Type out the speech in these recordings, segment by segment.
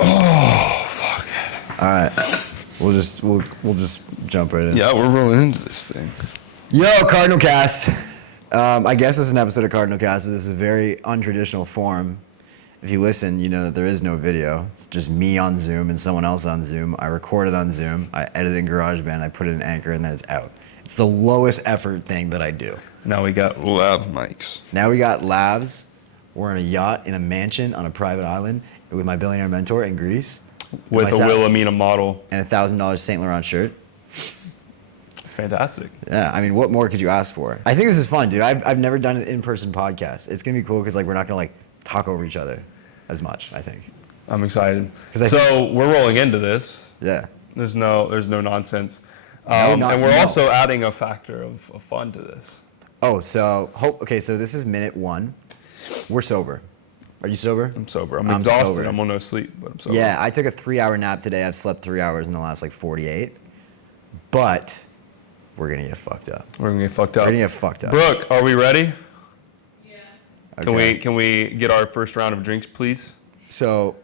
Oh, fuck. All right. We'll just jump right in. Yeah, we're rolling into this thing. Yo, Cardinal Cast. I guess this is an episode of Cardinal Cast, but this is a very untraditional form. If you listen, you know that there is no video. It's just me on Zoom and someone else on Zoom. I record it on Zoom. I edit in GarageBand. I put it in Anchor, and then it's out. It's the lowest effort thing that I do. Now we got lav mics. Now we got labs. We're on a yacht in a mansion on a private island with my billionaire mentor in Greece. With a Wilhelmina model. And a $1,000 Saint Laurent shirt. Fantastic. Yeah, I mean, what more could you ask for? I think this is fun, dude. I've never done an in-person podcast. It's gonna be cool because like we're not gonna like talk over each other as much. I think. I'm excited. So we're rolling into this. Yeah. There's no nonsense. No. And we're also adding a factor of fun to this. Oh, so so this is minute 1. We're sober. Are you sober? I'm sober. I'm exhausted. Sober. I'm on no sleep, but I'm sober. Yeah, I took a 3-hour nap today. I've slept 3 hours in the last like 48. But we're gonna get fucked up. We're gonna get fucked up. We're gonna get fucked up. Brooke, are we ready? Yeah. Okay. Can we get our first round of drinks, please? So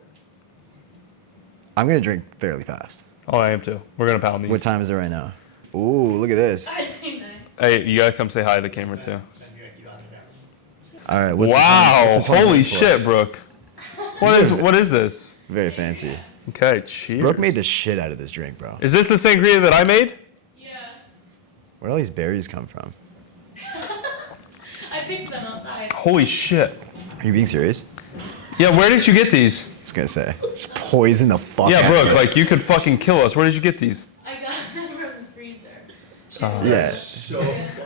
I'm gonna drink fairly fast. Oh, I am too. We're gonna pound these. What time is it right now? Ooh, look at this. I think that. Hey, you gotta come say hi to the camera too. All right. Wow! what's the Holy 20 shit, Brooke. What is this? Very fancy. Okay, cheers. Brooke made the shit out of this drink, bro. Is this the sangria that I made? Yeah. Where do all these berries come from? I picked them outside. Holy shit. Are you being serious? Yeah, where did you get these? I was gonna say, just poison the fuck Yeah, out Brooke, of it. like you could fucking kill us. Where did you get these? I got them from the freezer. Yeah.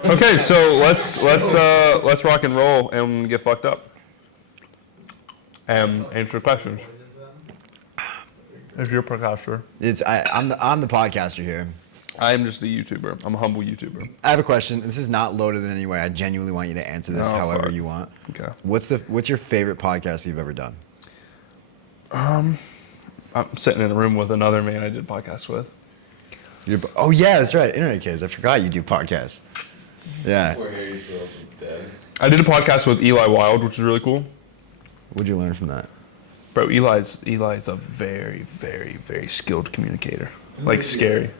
Okay, so let's rock and roll and get fucked up. And answer questions. If you're a podcaster. I'm the podcaster here. I am just a YouTuber. I'm a humble YouTuber. I have a question. This is not loaded in any way. I genuinely want you to answer this however fuck. you want. Okay. What's your favorite podcast you've ever done? I'm sitting in a room with another man I did podcasts with. Oh yeah, that's right. Internet Kids. I forgot you do podcasts. Yeah. Before Harry Styles was dead. I did a podcast with Eli Wild, which is really cool. What'd you learn from that? Bro, Eli's a very, very, very skilled communicator. Like scary.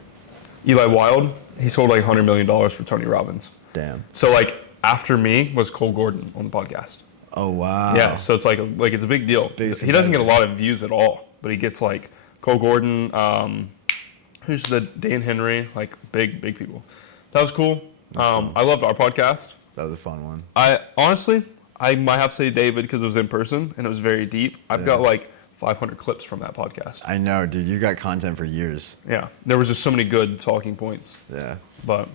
Eli Wild, he sold like $100 million for Tony Robbins. Damn. So like after me was Cole Gordon on the podcast. Oh wow. Yeah, so it's like it's a big deal. Biggest He doesn't get a lot of views at all, but he gets like Cole Gordon, who's the Dan Henry, like big people. That was cool. I loved our podcast. That was a fun one. I honestly might have to say David because it was in person and it was very deep. I've got like 500 clips from that podcast. I know, dude. You got content for years. Yeah, there was just so many good talking points. Yeah. But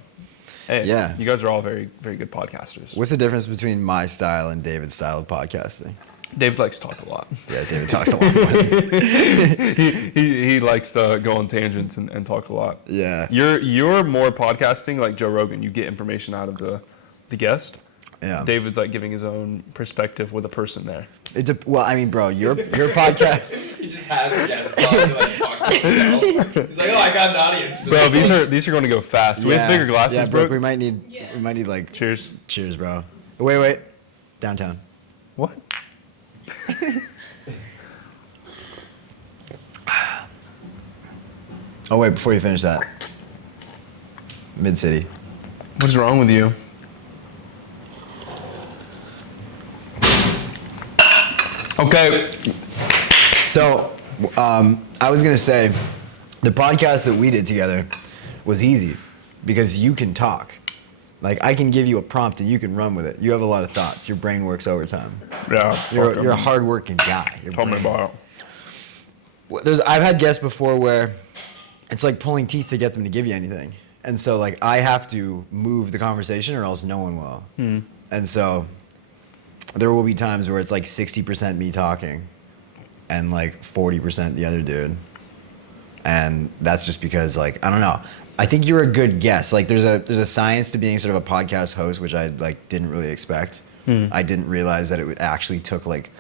hey, Yeah. you guys are all very, very good podcasters. What's the difference between my style and David's style of podcasting? David likes to talk a lot. Yeah, David talks a lot more than me. he likes to go on tangents and talk a lot. Yeah. You're more podcasting like Joe Rogan. You get information out of the guest. Yeah. David's like giving his own perspective with a person there. Well, I mean, bro, your podcast. He just has guests on to like talk to himself. He's like, oh, I got an audience. For Bro, this. these are going to go fast. We have bigger glasses, Yeah, bro. Brooke, we might need like Cheers. cheers, bro. Wait. Downtown. What? Oh wait, before you finish that. Mid-City. What is wrong with you? Okay. So, I was gonna say, the podcast that we did together was easy because you can talk. Like I can give you a prompt and you can run with it. You have a lot of thoughts. Your brain works overtime. Yeah. You're a hardworking guy. Tell me about it. I've had guests before where it's like pulling teeth to get them to give you anything. And so like I have to move the conversation or else no one will. And so there will be times where it's like 60% me talking and like 40% the other dude. And that's just because like, I don't know. I think you're a good guest. Like there's a science to being sort of a podcast host, which I like didn't really expect. I didn't realize that it actually took like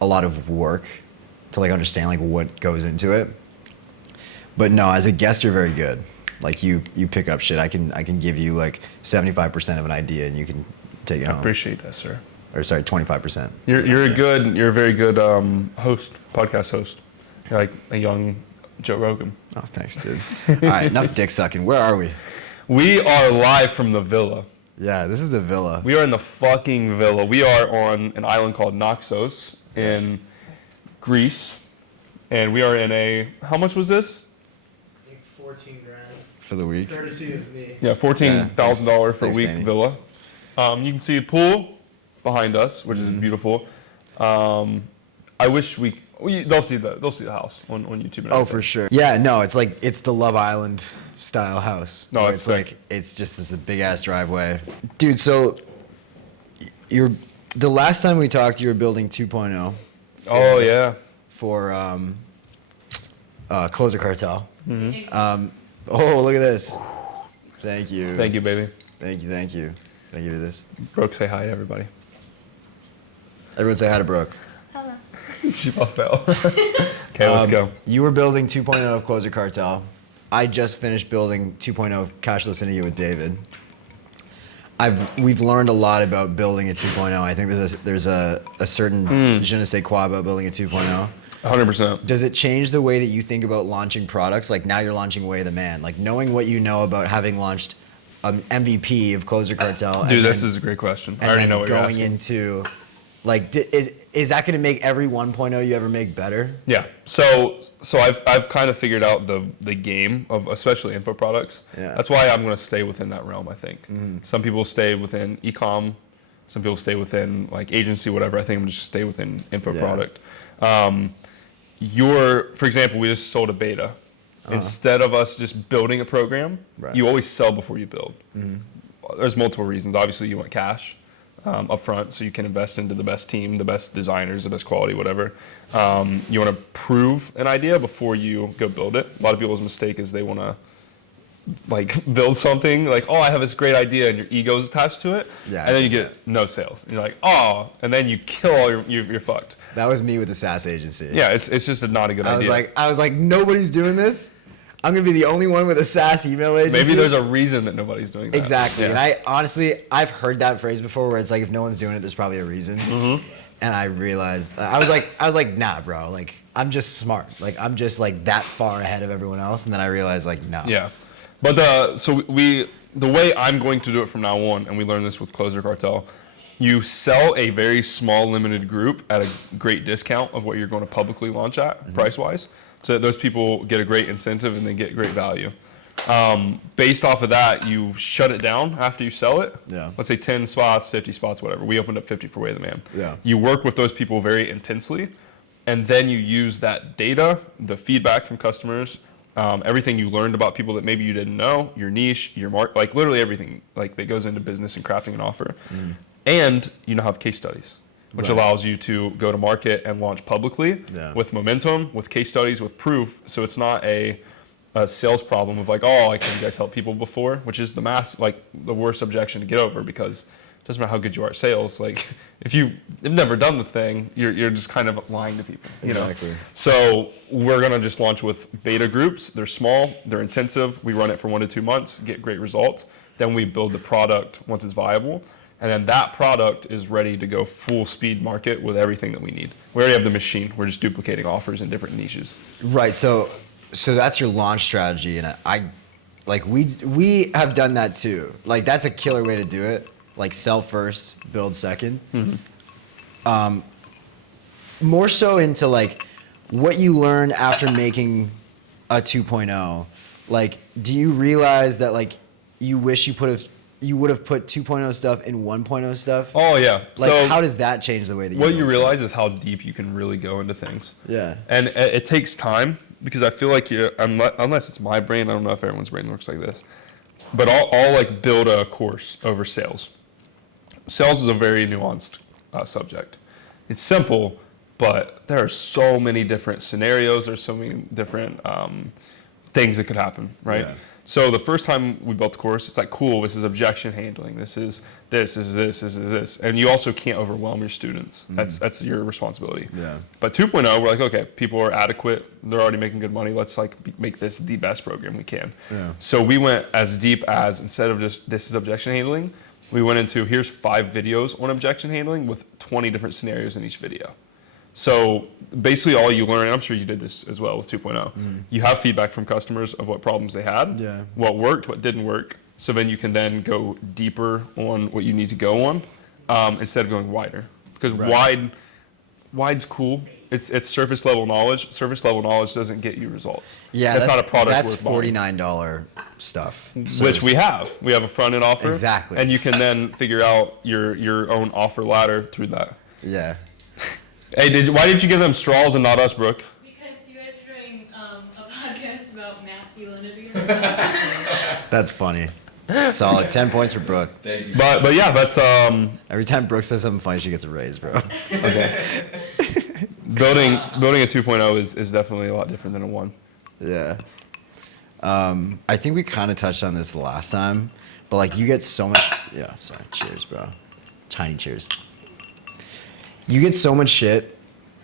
a lot of work to like understand like what goes into it. But no, as a guest, you're very good. Like you pick up shit. I can give you like 75% of an idea and you can take it home. I appreciate that, sir. Or sorry, 25%. You're a very good host, podcast host. You're like a young Joe Rogan. Oh, thanks, dude. All right, enough dick sucking. Where are we? We are live from the villa. Yeah, this is the villa. We are in the fucking villa. We are on an island called Naxos in Greece. And we are in a, how much was this? I think 14 grand. For the week. Courtesy of me. Yeah, $14,000 for a Thanks, week Danny. villa. You can see a pool behind us, which is beautiful. I wish they'll see the house on YouTube. And Oh, everything. for sure. Yeah, no, it's the Love Island style house. No, where it's it's sick. like it's just this big ass driveway. Dude, so the last time we talked, you were building 2.0. Oh yeah. For Closer Cartel. Mm-hmm. Oh, look at this. Thank you. Thank you, baby. Thank you. Can I give you this? Brooke, say hi to everybody. Everyone say hi to Brooke. Hello. She buffed out. Okay, let's go. You were building 2.0 of Closer Cartel. I just finished building 2.0 of Cashless Interview with David. We've learned a lot about building a 2.0. I think there's a certain je ne sais quoi about building a 2.0. 100%. Does it change the way that you think about launching products? Like now you're launching Way of the Man. Like knowing what you know about having launched an MVP of Closer Cartel. Dude, this is a great question. I And already then know what you're going asking. into, like, is that going to make every 1.0 you ever make better? Yeah. So I've kind of figured out the game of especially info products. Yeah. That's why I'm going to stay within that realm. I think some people stay within e-com, some people stay within like agency, whatever. I think I'm just stay within info Yeah. product. For example, we just sold a beta. Instead of us just building a program, Right. you always sell before you build. There's multiple reasons. Obviously, you want cash up front so you can invest into the best team, the best designers, the best quality, whatever. You want to prove an idea before you go build it. A lot of people's mistake is they want to like build something like, oh, I have this great idea, and your ego's attached to it, Yeah, I and then you get get no sales. And you're like, oh, and then you kill all you're fucked. That was me with the SaaS agency. Yeah, it's just not a good idea. I was like, nobody's doing this. I'm gonna be the only one with a SaaS email agency. Maybe there's a reason that nobody's doing that. Exactly. Yeah. And I honestly, I've heard that phrase before, where it's like, if no one's doing it, there's probably a reason. And I realized, I was like, nah, bro. Like, I'm just smart. Like, I'm just like that far ahead of everyone else. And then I realized, like, no. Yeah, but the way I'm going to do it from now on, and we learned this with Closer Cartel, you sell a very small limited group at a great discount of what you're going to publicly launch at price-wise, so that those people get a great incentive and they get great value. Based off of that, you shut it down after you sell it. Yeah. Let's say 10 spots, 50 spots, whatever. We opened up 50 for Way of the Man. Yeah. You work with those people very intensely, and then you use that data, the feedback from customers, everything you learned about people that maybe you didn't know, your niche, your market, like literally everything like that goes into business and crafting an offer. And you now have case studies, which Right. allows you to go to market and launch publicly Yeah. with momentum, with case studies, with proof. So it's not a sales problem of like, oh, like, have you guys helped people before? Which is the worst objection to get over, because it doesn't matter how good you are at sales. Like, if you've never done the thing, you're just kind of lying to people. You Exactly. know? So we're gonna just launch with beta groups. They're small, they're intensive. We run it for 1 to 2 months, get great results. Then we build the product once it's viable. And then that product is ready to go full speed market with everything that we need. We already have the machine. We're just duplicating offers in different niches. Right. So that's your launch strategy, and we have done that too. Like, that's a killer way to do it. Like, sell first, build second. More so into like what you learn after making a 2.0. Like, do you realize that like you wish you would have put 2.0 stuff in 1.0 stuff? Oh yeah. Like, so how does that change the way that you what build you stuff? realize is how deep you can really go into things. Yeah. And it takes time, because I feel like unless it's my brain, I don't know if everyone's brain works like this, but I'll like build a course over sales. Sales is a very nuanced subject. It's simple, but there are so many different scenarios. There's so many different things that could happen, right? Yeah. So the first time we built the course, it's like, cool, this is objection handling. This is this. And you also can't overwhelm your students. That's your responsibility. Yeah. But 2.0, we're like, okay, people are adequate. They're already making good money. Let's like make this the best program we can. Yeah. So we went as deep as, instead of just this is objection handling, we went into here's 5 videos on objection handling with 20 different scenarios in each video. So basically all you learn, and I'm sure you did this as well with 2.0, you have feedback from customers of what problems they had, Yeah. what worked, what didn't work. So then you can then go deeper on what you need to go on instead of going wider. Because wide's cool. It's surface level knowledge. Surface level knowledge doesn't get you results. Yeah, that's not a product That's worth buying. $49 stuff. Which we have. We have a front end offer. Exactly. And you can then figure out your own offer ladder through that. Yeah. Hey, why did you give them straws and not us, Brooke? Because you guys are doing a podcast about masculinity and stuff. That's funny. Solid. 10 points for Brooke. Thank you. But yeah, that's Every time Brooke says something funny, she gets a raise, bro. okay. building a 2.0 is definitely a lot different than a 1. Yeah. I think we kind of touched on this the last time, but like you get so much. Yeah. Sorry. Cheers, bro. Tiny cheers. You get so much shit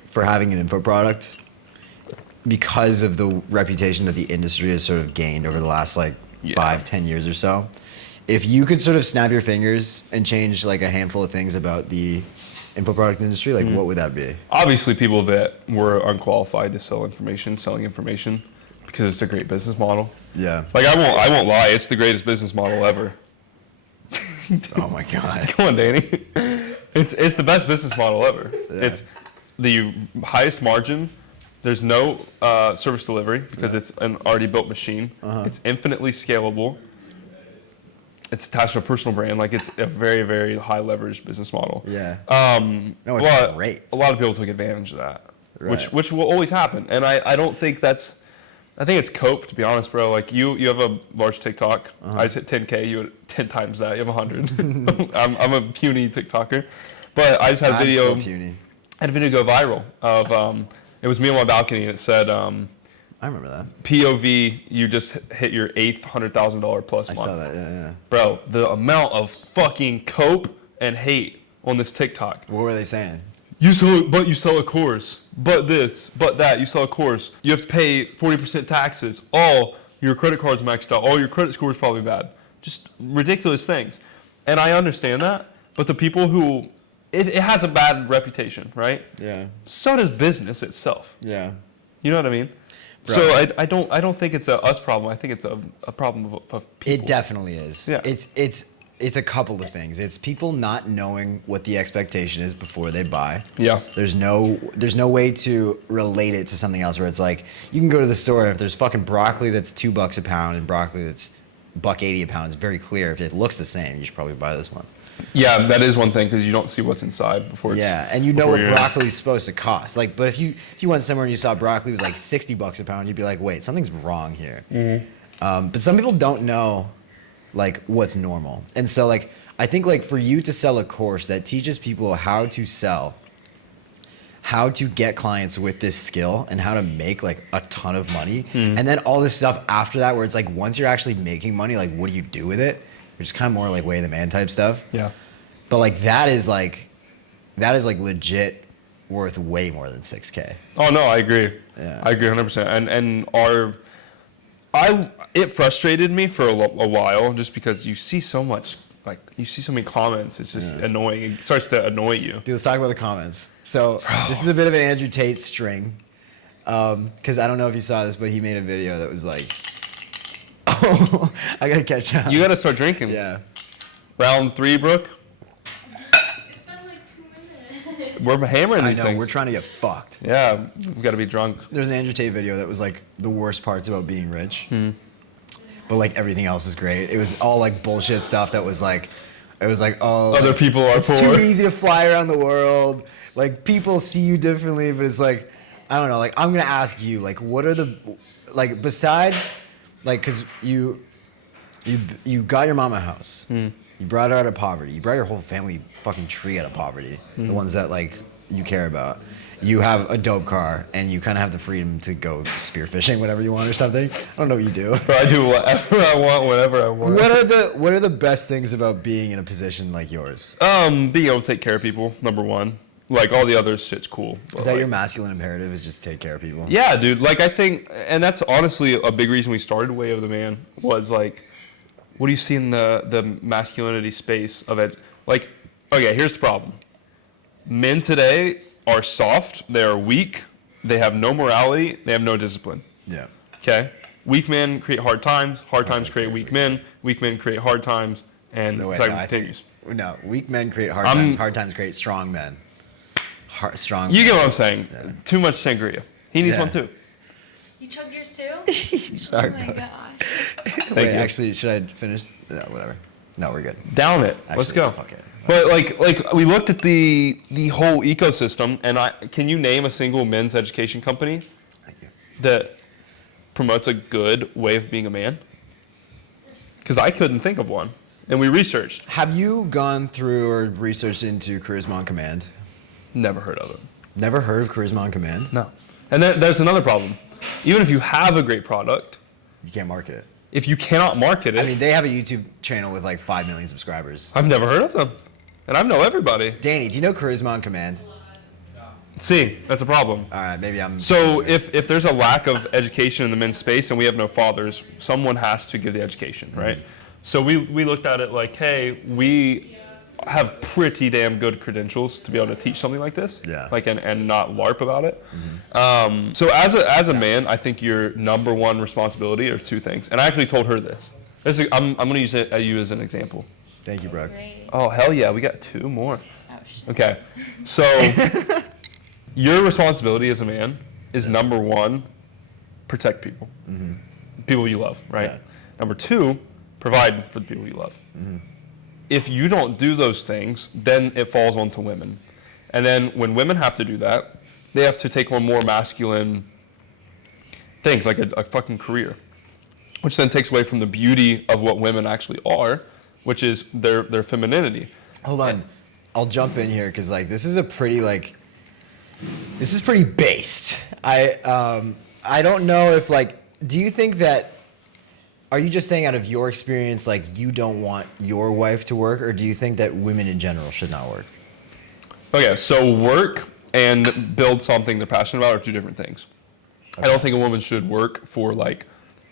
for having an info product because of the reputation that the industry has sort of gained over the last like 5-10 years or so. If you could sort of snap your fingers and change like a handful of things about the info product industry, like what would that be? Obviously, people that were unqualified to selling information because it's a great business model. Yeah. Like I won't lie, it's the greatest business model ever. Oh my god. Come on, Danny. It's the best business model ever. Yeah. It's the highest margin. There's no service delivery because it's an already built machine. It's infinitely scalable. It's attached to a personal brand. Like it's a very, very high leverage business model. Yeah. No, it's great. A lot of people take advantage of that, Right. which will always happen. And I don't think that's. I think it's cope, to be honest, bro. Like you have a large TikTok. I just hit 10K. You had 10 times that. You have 100. I'm a puny TikToker, but I just had a I'm video. still puny. I had a video go viral of it was me on my balcony and it said I remember that. POV, you just hit your 8th $100,000 plus I month. saw that. Yeah. Bro, the amount of fucking cope and hate on this TikTok. What were they saying? You sell a course, but this, but that. You sell a course. You have to pay 40% taxes. Oh, your credit card's maxed out. Oh, your credit score is probably bad. Just ridiculous things. And I understand that, but the people who, it has a bad reputation, right? Yeah. So does business itself. Yeah. You know what I mean? Right. So I don't think it's a us problem. I think it's a problem of people. It definitely is. Yeah. It's a couple of things. It's people not knowing what the expectation is before they buy. Yeah. There's no way to relate it to something else where it's like you can go to the store and if there's fucking broccoli that's $2 a pound and broccoli that's $1.80 a pound, it's very clear. If it looks the same, you should probably buy this one. Yeah, that is one thing because you don't see what's inside before. Yeah, and you know what you're- broccoli's supposed to cost. Like, but if you went somewhere and you saw broccoli was like $60 a pound, you'd be like, wait, something's wrong here. But some people don't know, like, what's normal. And so, like, I think, like, for you to sell a course that teaches people how to sell, how to get clients with this skill, and how to make, like, a ton of money, and then all this stuff after that where it's like, once you're actually making money, like, what do you do with it? Which is kind of more like Way of the Man type stuff. Yeah. But, like, that is legit worth way more than 6K. Oh no, I agree. Yeah. I agree 100%. It frustrated me for a while just because you see so much, like you see so many comments. It's just annoying. It starts to annoy you. Dude, let's talk about the comments. So this is a bit of an Andrew Tate string, because I don't know if you saw this, but he made a video that was like, oh, I gotta catch up. You got to start drinking. Yeah. Round 3, Brooke. It's been like 2 minutes. We're hammering I these know, things. we're trying to get fucked. Yeah, we've got to be drunk. There's an Andrew Tate video that was like the worst parts about being rich. But like everything else is great. It was all like bullshit stuff that was like, it was like, oh, Other like, people are it's poor. too easy to fly around the world. Like people see you differently, but it's like, I don't know. Like I'm gonna ask you, like, what are the, like besides, like, cause you got your mom a house. You brought her out of poverty. You brought your whole family fucking tree out of poverty. The ones that like you care about. You have a dope car, and you kind of have the freedom to go spearfishing whenever you want or something. I don't know what you do. But I do whatever I want, whenever I want. What are the best things about being in a position like yours? Being able to take care of people, number one. Like all the other shit's cool. Is that your masculine imperative? Is just take care of people? Yeah, dude. Like I think, and that's honestly a big reason we started Way of the Man was like, what do you see in the masculinity space of it? Like, okay, here's the problem. Men today are soft, they are weak, they have no morality, they have no discipline. Yeah. Okay? Weak men create hard times create weak men create hard times, and No, wait, cycle no, I think, continues. no, weak men create I'm- hard times create strong men. Strong You men. get what I'm saying. Yeah. Too much sangria. He needs Yeah. one too. You chugged yours too? Sorry, Oh my brother. gosh. Wait, you. actually, should I finish? No, whatever. No, we're good. Down it. Let's Actually, go. fuck it. But like we looked at the whole ecosystem, and can you name a single men's education company Thank you. that promotes a good way of being a man? Because I couldn't think of one, and we researched. Have you gone through or researched into Charisma on Command? Never heard of it. Never heard of Charisma on Command? No. And there's another problem. Even if you have a great product, You can't market it. if you cannot market it, I mean, they have a YouTube channel with like 5 million subscribers. I've never heard of them, and I know everybody. Danny, do you know Charisma on Command? See, that's a problem. All right, maybe I'm. So if there's a lack of education in the men's space and we have no fathers, someone has to give the education, right? So we looked at it like, hey, we have pretty damn good credentials to be able to teach something like this, Yeah. like and not LARP about it. So as a man, I think your number one responsibility are two things, and I actually told her this. I'm going to use you as an example. Thank you, bro. Great. Oh hell yeah, we got two more. Oh shit. Okay, so your responsibility as a man is number one, protect people, people you love, right? Yeah. Number two, provide for the people you love. If you don't do those things, then it falls onto women, and then when women have to do that, they have to take on more masculine things like a fucking career, which then takes away from the beauty of what women actually are, which is their femininity. Hold on. I'll jump in here because like this is a pretty like this is pretty based. I don't know if like do you think that are you just saying out of your experience like you don't want your wife to work, or do you think that women in general should not work? Okay, so work and build something they're passionate about are two different things. I don't think a woman should work for like.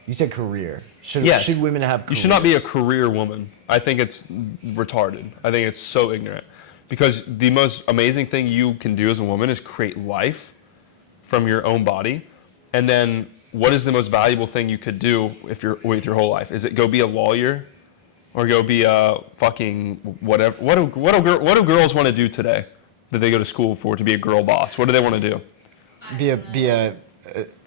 You said career. Should Yes. should women have career? You should not be a career woman. I think it's retarded. I think it's so ignorant. Because the most amazing thing you can do as a woman is create life from your own body. And then what is the most valuable thing you could do if you're with your whole life? Is it go be a lawyer or go be a fucking whatever? What do girls want to do today that they go to school for to be a girl boss? What do they want to do? be a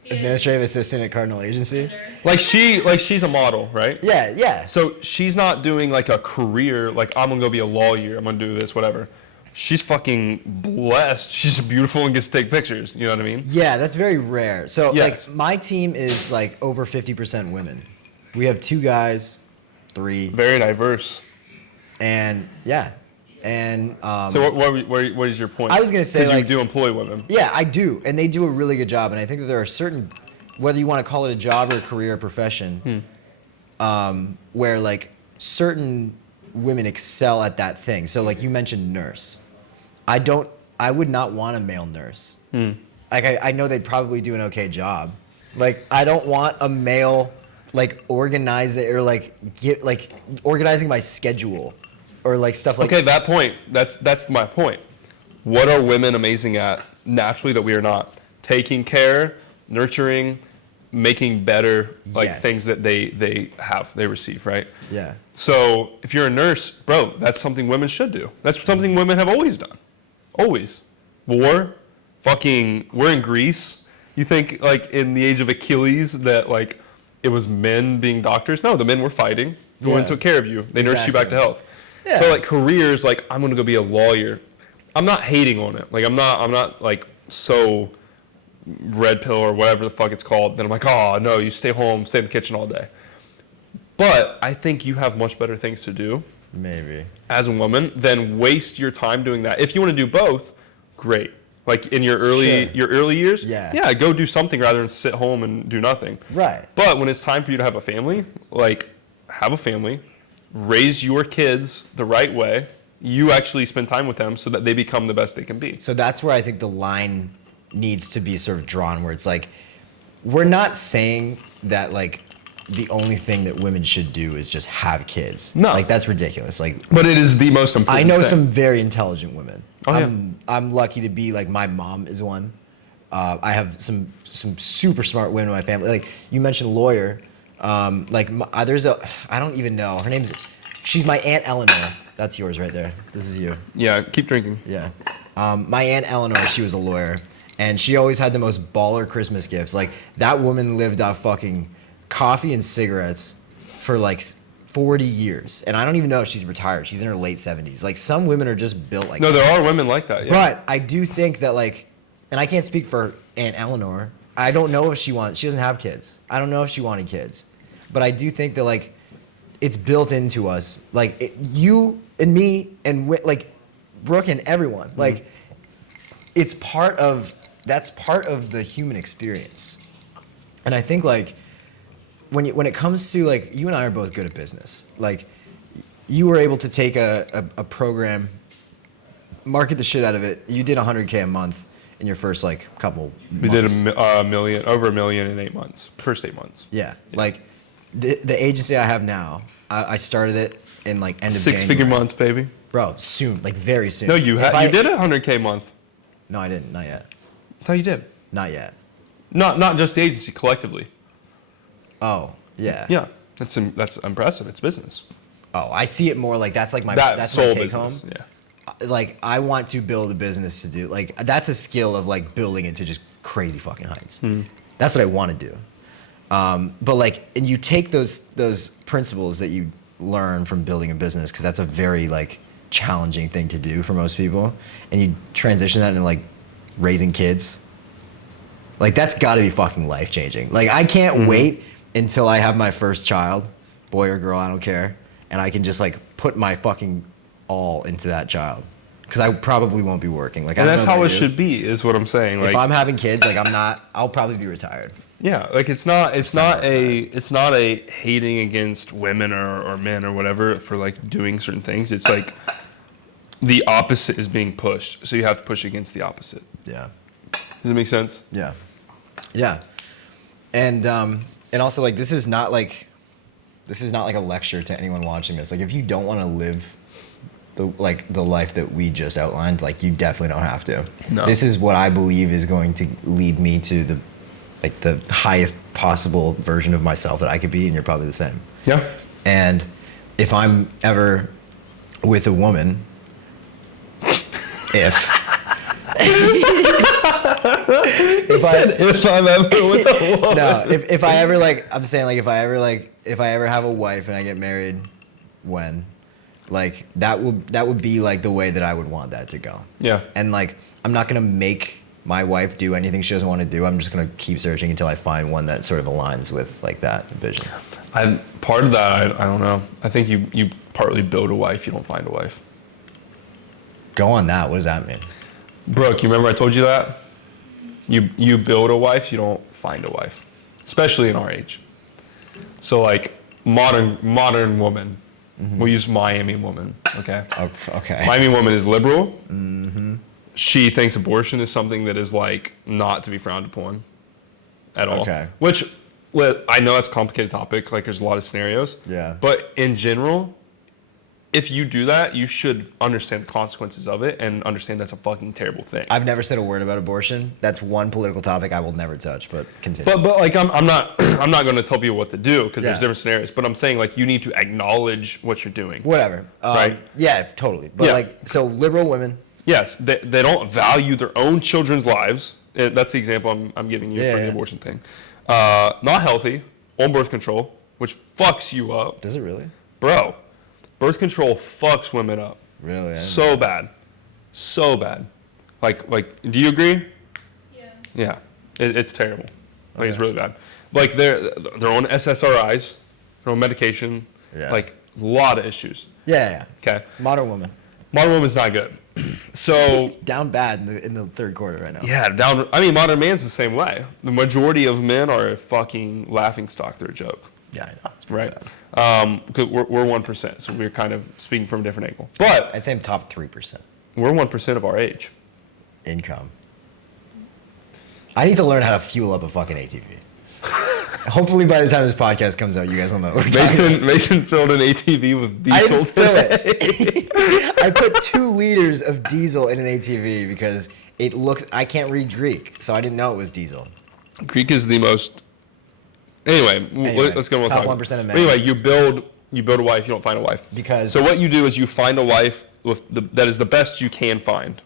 administrative assistant at Cardinal agency? Like she's a model, right? Yeah, yeah. So she's not doing like a career, like I'm gonna go be a lawyer, I'm gonna do this, whatever. She's fucking blessed. She's beautiful and gets to take pictures. You know what I mean? Yeah, that's very rare. So Yes. like my team is like over 50% women. We have 2 guys, 3, Very diverse. and yeah. And So what is your point? I was gonna say, 'Cause like- you do employ women. yeah, I do, and they do a really good job. And I think that there are certain, whether you want to call it a job or a career or profession, where like certain women excel at that thing. So like you mentioned nurse. I would not want a male nurse. Like I know they'd probably do an okay job. Like I don't want a male like organizing or like organizing my schedule or like stuff like Okay, that point. That's my point. What are women amazing at naturally that we are not? Taking care, nurturing, making better like Yes. things that they receive, right? Yeah. So if you're a nurse, bro, that's something women should do. That's something women have always done. Always. War, we're in Greece. You think like in the age of Achilles that like it was men being doctors? No, the men were fighting. The women Yeah. took care of you. They nursed you back to Exactly. health. Yeah. So like careers, like I'm gonna go be a lawyer. I'm not hating on it. Like I'm not like so red pill or whatever the fuck it's called. Then I'm like, oh no, you stay home, stay in the kitchen all day. But I think you have much better things to do Maybe. as a woman than waste your time doing that. If you want to do both, great. Like in your early years, Yeah. go do something rather than sit home and do nothing. Right. But when it's time for you to have a family, like have a family, raise your kids the right way. You actually spend time with them so that they become the best they can be. So that's where I think the line needs to be sort of drawn, where it's like, we're not saying that like the only thing that women should do is just have kids. No. Like that's ridiculous. Like But it is the most important I know thing. some very intelligent women. Oh, yeah. I'm lucky to be like my mom is one. I have some super smart women in my family. Like you mentioned, lawyer. There's a I don't even know her name's. She's my Aunt Eleanor. That's yours right there. This is you. Yeah, keep drinking. Yeah. My Aunt Eleanor, she was a lawyer, and she always had the most baller Christmas gifts. Like that woman lived off fucking coffee and cigarettes for like 40 years, and I don't even know if she's retired. She's in her late 70s. Like some women are just built like No, that. there are women like that. Yeah. But I do think that like, and I can't speak for Aunt Eleanor. I don't know if she doesn't have kids. I don't know if she wanted kids, but I do think that like, it's built into us. Like you and me and like Brooke and everyone. Like, it's that's part of the human experience. And I think like, when it comes to like, you and I are both good at business. Like, you were able to take a program, market the shit out of it. You did $100K a month in your first like couple We months. did over $1 million in 8 months. First 8 months. Yeah, like the agency I have now, I started it in like end of Six-figure January. months, baby. Bro, soon, like very soon. No, you If I- did a 100K month. No, I didn't. Not yet. I thought you did. Not yet. Not just the agency, collectively. Oh, yeah. Yeah, that's impressive. It's business. Oh, I see it more like that's like my That's that's sole my take business. home. Yeah. Like I want to build a business to do like that's a skill of like building it to just crazy fucking heights. That's what I want to do. But like, and you take those principles that you learn from building a business because that's a very like challenging thing to do for most people, and you transition that into like raising kids. Like that's got to be fucking life changing. Like I can't wait until I have my first child, boy or girl, I don't care, and I can just like put my fucking all into that child because I probably won't be working. Like, And I don't that's know how about it you. should be, is what I'm saying. If Like, I'm having kids, like I'll probably be retired. yeah, like it's not a hating against women or men or whatever for like doing certain things. It's like the opposite is being pushed, so you have to push against the opposite. Yeah. Does it make sense? Yeah. Yeah. And also like this is not like a lecture to anyone watching this. Like if you don't want to live the life that we just outlined, like you definitely don't have to. No. This is what I believe is going to lead me to the highest possible version of myself that I could be, and you're probably the same. Yeah. And if I'm ever with a woman, if I'm ever with a woman. no, if I ever like, I'm saying like if I ever have a wife and I get married, when, like that would be like the way that I would want that to go. Yeah. And like I'm not gonna make my wife do anything she doesn't want to do. I'm just gonna keep searching until I find one that sort of aligns with like that vision. Part of that, I don't know. I think you partly build a wife, you don't find a wife. Go on that. What does that mean? Brooke, you remember I told you that? You build a wife, you don't find a wife, especially in our age. So like modern woman, we'll use Miami woman, okay? Okay. Miami woman is liberal. She thinks abortion is something that is like not to be frowned upon at all. Okay. Which I know that's a complicated topic. Like there's a lot of scenarios. Yeah. But in general, if you do that, you should understand the consequences of it and understand that's a fucking terrible thing. I've never said a word about abortion. That's one political topic I will never touch. But continue. But like I'm not going to tell people what to do because there's Yeah. different scenarios. But I'm saying like you need to acknowledge what you're doing. Whatever. Right. Yeah. Totally. But Yeah. like, so liberal women. Yes, they don't value their own children's lives. That's the example I'm giving you for the Yeah. abortion thing. Not healthy, on birth control, which fucks you up. Does it really? Bro, birth control fucks women up. Really? I didn't So know. bad. So bad. Like, do you agree? Yeah. Yeah. It's terrible. Like, it's Okay. really bad. Like, they're on SSRIs, their own medication. Yeah. Like, a lot of issues. Yeah. Okay. Modern woman. Modern woman's not good. So... Down bad in the third quarter right now. Yeah, modern man's the same way. The majority of men are a fucking laughing stock. They're a joke, Yeah, I know. It's pretty right? bad. Because we're 1%, so we're kind of speaking from a different angle. But I'd say I'm top 3% we're 1% of our age. income. I need to learn how to fuel up a fucking ATV. Hopefully by the time this podcast comes out, you guys will know what we're talking about. Mason filled an ATV with I diesel didn't fill today. it. I put 2 liters of diesel in an ATV because it looks. I can't read Greek, so I didn't know it was diesel. Greek is the most. Anyway, let's go on. Top 1% of men. But anyway, you build a wife. You don't find a wife. Because- so what you do is you find a wife that is the best you can find.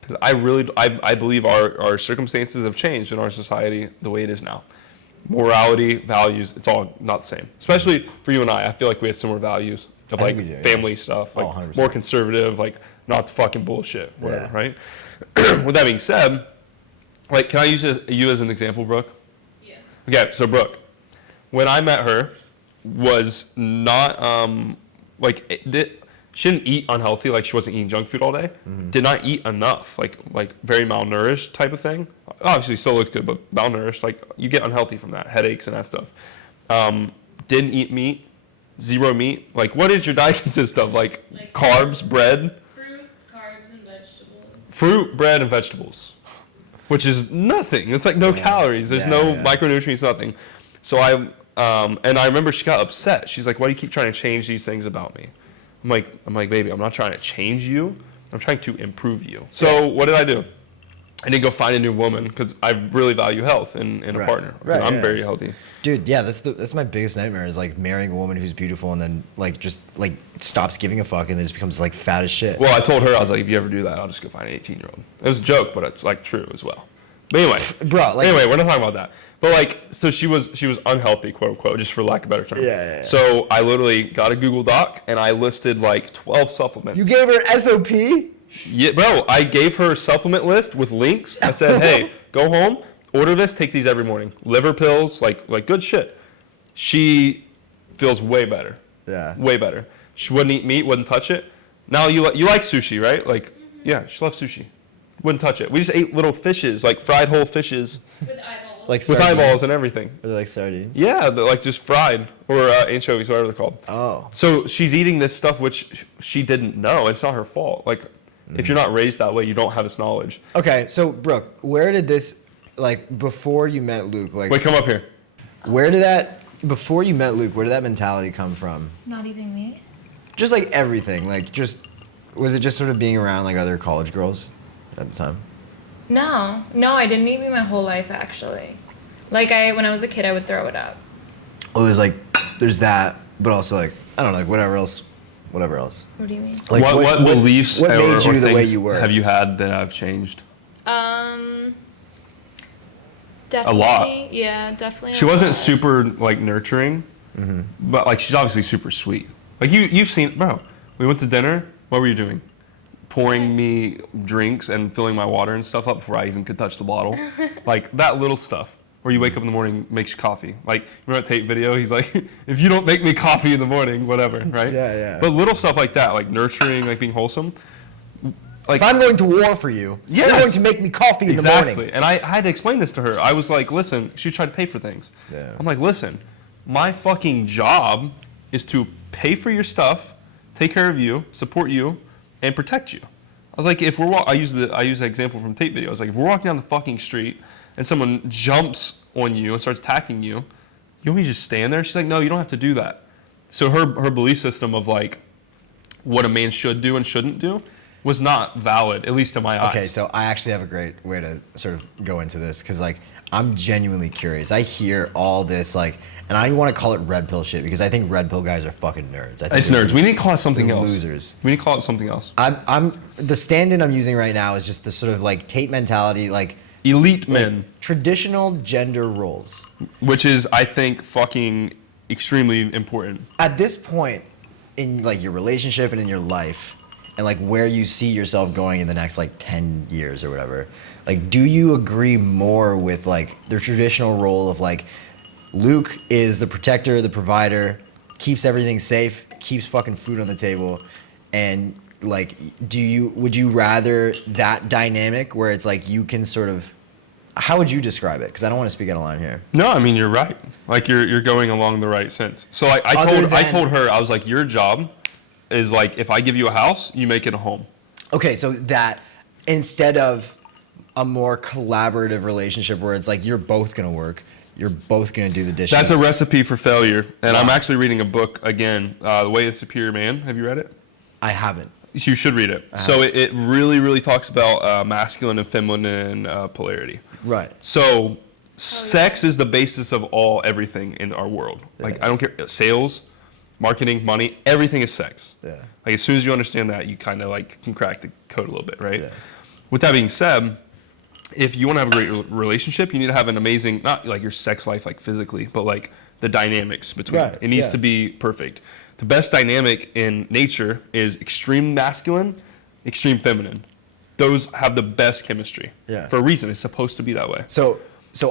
Because I believe our circumstances have changed in our society the way it is now. Morality, values, it's all not the same. Especially for you and I feel like we have similar values of I like think we do, family stuff, like 100%. more conservative, like not the fucking bullshit, whatever, Yeah. right? With that being said, like, can I use you as an example, Brooke? Yeah. Okay, so Brooke, when I met her, was not she didn't eat unhealthy, like she wasn't eating junk food all day. Did not eat enough, like very malnourished type of thing. Obviously still looks good, but malnourished, like you get unhealthy from that, headaches and that stuff. Didn't eat meat, 0 meat. Like, what did your diet consist of? Like carbs, bread, Fruits, carbs, and vegetables. fruit, bread, and vegetables, which is nothing. It's like no calories. There's no micronutrients, nothing. So I remember she got upset. She's like, "Why do you keep trying to change these things about me?" I'm like, baby, I'm not trying to change you. I'm trying to improve you. So what did I do? I didn't go find a new woman because I really value health in a partner. Right, I'm yeah. very healthy. Dude, yeah, that's my biggest nightmare is like marrying a woman who's beautiful and then like just like stops giving a fuck and then just becomes like fat as shit. Well, I told her, I was like, if you ever do that, I'll just go find an 18-year-old. It was a joke, but it's like true as well. But anyway, Bro, like, we're not talking about that. But like, so she was unhealthy, quote unquote, just for lack of a better term. Yeah. So I literally got a Google Doc and I listed like 12 supplements. you gave her an SOP? Yeah, bro, I gave her a supplement list with links. I said, hey, go home, order this, take these every morning. Liver pills, like good shit. She feels way better. Yeah. Way better. She wouldn't eat meat, wouldn't touch it. Now you like sushi, right? Like, yeah, she loves sushi. Wouldn't touch it. We just ate little fishes, like fried whole fishes With eyeballs. Like with sardines? eyeballs and everything. Or like sardines? Yeah, they're like just fried or anchovies, whatever they're called. Oh. So she's eating this stuff which she didn't know. It's not her fault. Like, if you're not raised that way, you don't have this knowledge. Okay, so Brooke, where did this like before you met Luke? Like, Wait, come up here. where did that before you met Luke? Where did that mentality come from? Not eating meat? Just like everything, like just was it just sort of being around like other college girls at the time? No, I didn't eat meat my whole life actually. Like when I was a kid, I would throw it up. Oh, there's that, but also like I don't know, like whatever else. What do you mean? Like what beliefs what or, made you or the way things you were? have you had that have changed? Definitely. lot. Yeah, definitely. She a wasn't lot. super like nurturing, but like she's obviously super sweet. Like you've seen, bro. We went to dinner. What were you doing? Pouring me drinks and filling my water and stuff up before I even could touch the bottle. Like that little stuff. Or you wake up in the morning, makes you coffee. Like, remember that Tate video? He's like, if you don't make me coffee in the morning, whatever, right? Yeah. But little stuff like that, like nurturing, like being wholesome. Like, If I'm going to war for you, Yes. you're going to make me coffee in the morning. exactly. And I had to explain this to her. I was like, listen, she tried to pay for things. Yeah. I'm like, listen, my fucking job is to pay for your stuff, take care of you, support you, and protect you. I was like, if we're I use the example from Tate video. I was like, if we're walking down the fucking street and someone jumps on you and starts attacking you, you want me to just stand there? She's like, no, you don't have to do that. So her belief system of like what a man should do and shouldn't do was not valid, at least in my eyes. Okay, so I actually have a great way to sort of go into this because, like, I'm genuinely curious. I hear all this, like, and I want to call it red pill shit because I think red pill guys are fucking nerds. I think It's nerds. We need to call it something they're else. losers. We need to call it something else. I'm the stand-in I'm using right now is just the sort of like Tate mentality, like Elite men, traditional gender roles. which is, I think, fucking extremely important. At this point in like your relationship and in your life, and like where you see yourself going in the next like 10 years or whatever, like do you agree more with like the traditional role of like Luke is the protector, the provider, keeps everything safe, keeps fucking food on the table, and like would you rather that dynamic where it's like you can sort of, how would you describe it? Because I don't want to speak out of line here. No, I mean, you're right. Like you're going along the right sense. So like I told her, I was like, your job is like, if I give you a house, you make it a home. Okay, so that instead of a more collaborative relationship where it's like you're both gonna work, you're both gonna do the dishes. That's a recipe for failure. And I'm Wow. actually reading a book again, The Way of the Superior Man. Have you read it? I haven't. You should read it. So it really, really talks about masculine and feminine polarity. Right. So sex is the basis of everything in our world. Like, I don't care, sales, marketing, money, everything is sex. Yeah. Like, as soon as you understand that, you kind of like can crack the code a little bit, right? Yeah. With that being said, if you want to have a great relationship, you need to have an amazing, not like your sex life, like physically, but like the dynamics between Right, it. It needs yeah. to be perfect. The best dynamic in nature is extreme masculine, extreme feminine. Those have the best chemistry. Yeah. For a reason. It's supposed to be that way. So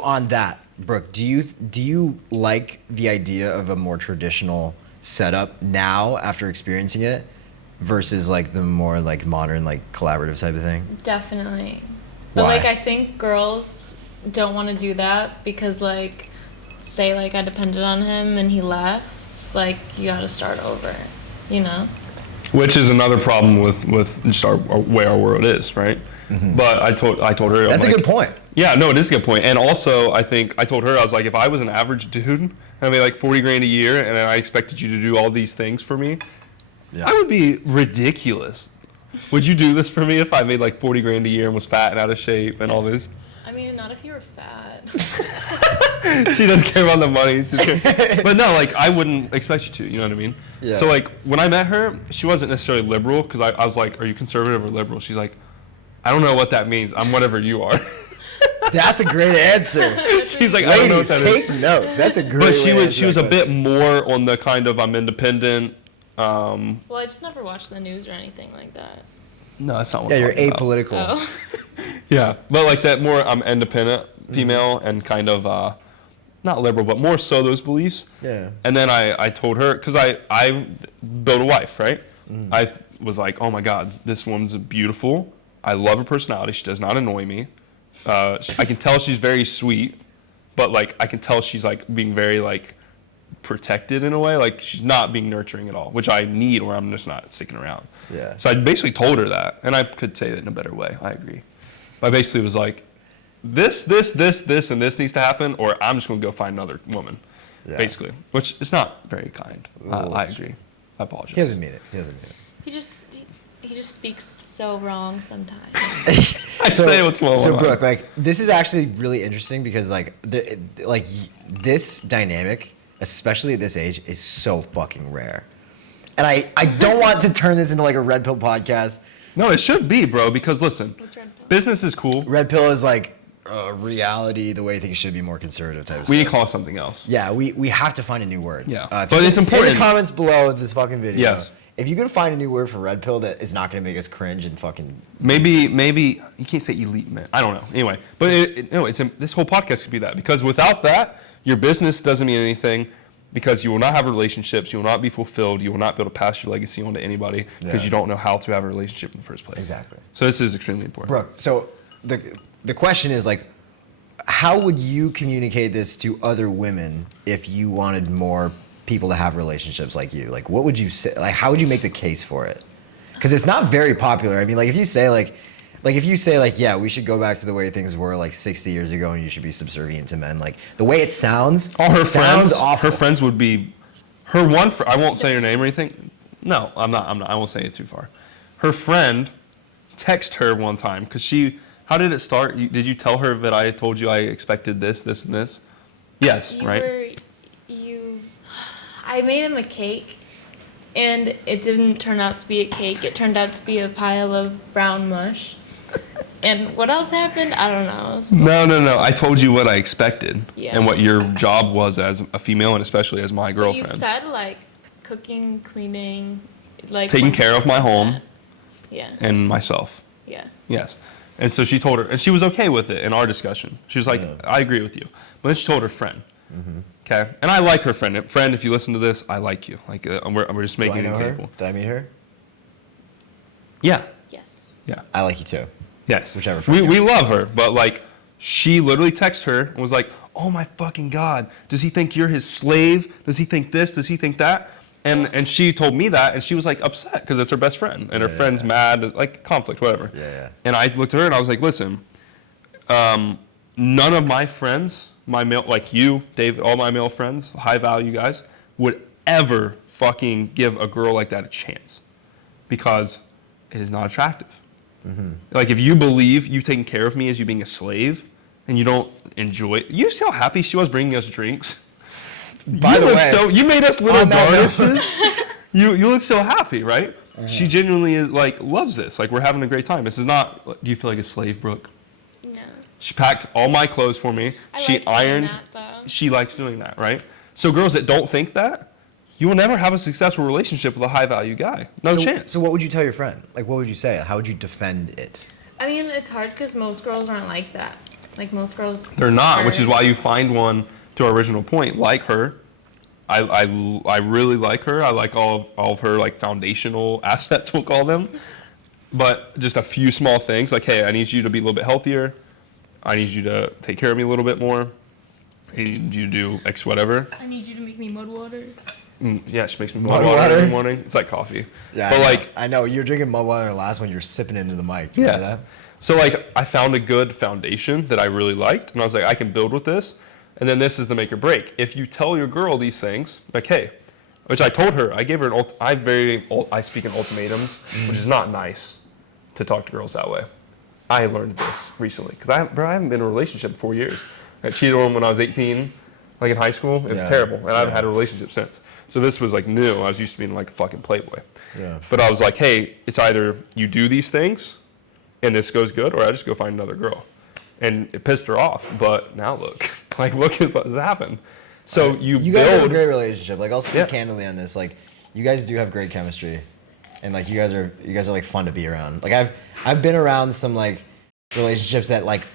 on that, Brooke, do you like the idea of a more traditional setup now after experiencing it versus like the more like modern like collaborative type of thing? Definitely. But Why? like I think girls don't want to do that because like say like I depended on him and he left, it's like you got to start over, you know? Which is another problem with just our way our world is, right? But I told her, That's I'm a like, good point. Yeah, no, it is a good point. And also, I think I told her, I was like, if I was an average dude, I made like 40 grand a year, and I expected you to do all these things for me, Yeah. I would be ridiculous. Would you do this for me if I made like 40 grand a year and was fat and out of shape and all this? I mean, not if you were fat. She doesn't care about the money. But no, like, I wouldn't expect you to, you know what I mean? Yeah. So like, when I met her, she wasn't necessarily liberal, because I was like, are you conservative or liberal? She's like, I don't know what that means. I'm whatever you are. That's a great answer. She's like, I don't know what Ladies, that is. take notes. That's a great. But way to she was answer a that bit more on the kind of I'm independent. Well, I just never watched the news or anything like that. No, that's not what question. I'm Yeah, you're talking about. apolitical. Oh. Yeah, but like that more I'm independent female and kind of not liberal, but more so those beliefs. Yeah. And then I told her, because I built a wife, right? I was like, oh my God, this woman's beautiful. I love her personality. She does not annoy me. I can tell she's very sweet, but like I can tell she's like being very like protected in a way. Like she's not being nurturing at all, which I need, or I'm just not sticking around. Yeah. So I basically told her that, and I could say it in a better way. I agree. I basically was like, this, and this needs to happen, or I'm just going to go find another woman, Yeah. basically, which is not very kind. I agree. I apologize. He doesn't mean it. He doesn't mean it. He just speaks so wrong sometimes. I say what's well. So Brooke, like this is actually really interesting because like this dynamic, especially at this age, is so fucking rare. And I don't want to turn this into like a red pill podcast. No, it should be, bro, because listen, What's red pill? business is cool. Red pill is like reality, the way things should be more conservative type of We need stuff. to call it something else. Yeah, we have to find a new word. Yeah. If But you it's can- important. In the comments below this fucking video. Yes. If you can find a new word for red pill that is not going to make us cringe and fucking. Maybe you can't say elite man. I don't know. Anyway, but this whole podcast could be that, because without that, your business doesn't mean anything, because you will not have relationships, you will not be fulfilled, you will not be able to pass your legacy on to anybody because Yeah. you don't know how to have a relationship in the first place. Exactly. So this is extremely important. Brooke, so the question is like, how would you communicate this to other women if you wanted more people to have relationships like you? Like, what would you say? Like, how would you make the case for it? Because it's not very popular. I mean, like if you say yeah, we should go back to the way things were like 60 years ago, and you should be subservient to men. Like the way it sounds, All her sounds friends, awful. her friends would be, I won't say her name or anything. No, I'm not. I won't say it too far. Her friend texted her one time because how did it start? Did you tell her that I told you I expected this, this, and this? Yes, right? I made him a cake, and it didn't turn out to be a cake. It turned out to be a pile of brown mush. And what else happened? I don't know. It was- No. I told you what I expected Yeah. and what your job was as a female, and especially as my But girlfriend. you said like cooking, cleaning, like Taking when- care of my home Yeah. and myself. Yeah. Yes. And so she told her, and she was okay with it in our discussion. She was like, Yeah. I agree with you. But then she told her friend. Okay? And I like her friend. Friend, if you listen to this, I like you. Like, we're just Do making I an know example. her? Did I meet her? Yeah. Yes. Yeah. I like you too. Yes. Whichever friend We you- love her, but like, she literally texted her and was like, oh my fucking God, does he think you're his slave? Does he think this? Does he think that? And she told me that, and she was like upset because it's her best friend, and her friend's mad, like conflict, whatever. Yeah. And I looked at her and I was like, listen, none of my friends my male, like you, Dave, all my male friends, high value guys, would ever fucking give a girl like that a chance, because it is not attractive. Like, if you believe you taking care of me as you being a slave, and you don't enjoy it, you see how happy she was bringing us drinks. By the way, so you made us little on that note- goddesses. you look so happy, right? She genuinely is, like, loves this. Like, we're having a great time. This is not. Do you feel like a slave, Brooke? No. She packed all my clothes for me. She like doing ironed. that, though. She likes doing that, right? So girls that don't think that, you will never have a successful relationship with a high value guy. No chance. So what would you tell your friend? Like, what would you say? How would you defend it? I mean, it's hard because most girls aren't like that. Like, most girls. They're not, which is aren't. why you find one, to our original point, like her. I really like her. I like all of her, like, foundational assets, we'll call them. But just a few small things, like, hey, I need you to be a little bit healthier. I need you to take care of me a little bit more. I need you to do X whatever. I need you to make me mud water. Yeah, she makes me Mud mud water water? every morning. It's like coffee. Yeah, But, I know. like, I know you're drinking mud water the last one. You're sipping into the mic. You remember yes. that? So, like, I found a good foundation that I really liked, and I was like, I can build with this. And then this is the make or break. If you tell your girl these things, like, hey, which I told her, I gave her I speak in ultimatums, which is not nice to talk to girls that way. I learned this recently because I haven't been in a relationship in 4 years. I cheated on him when I was 18, like in high school. It's Yeah. terrible, and I haven't Yeah. had a relationship since. So this was like new. I was used to being like a fucking playboy. Yeah. But I was like, hey, it's either you do these things, and this goes good, or I just go find another girl. And it pissed her off, but now look, like, look at what's happened. So you guys have a build. great relationship. Like, I'll speak Yeah. candidly on this. Like, you guys do have great chemistry, and like you guys are like fun to be around. Like, I've been around some like relationships that like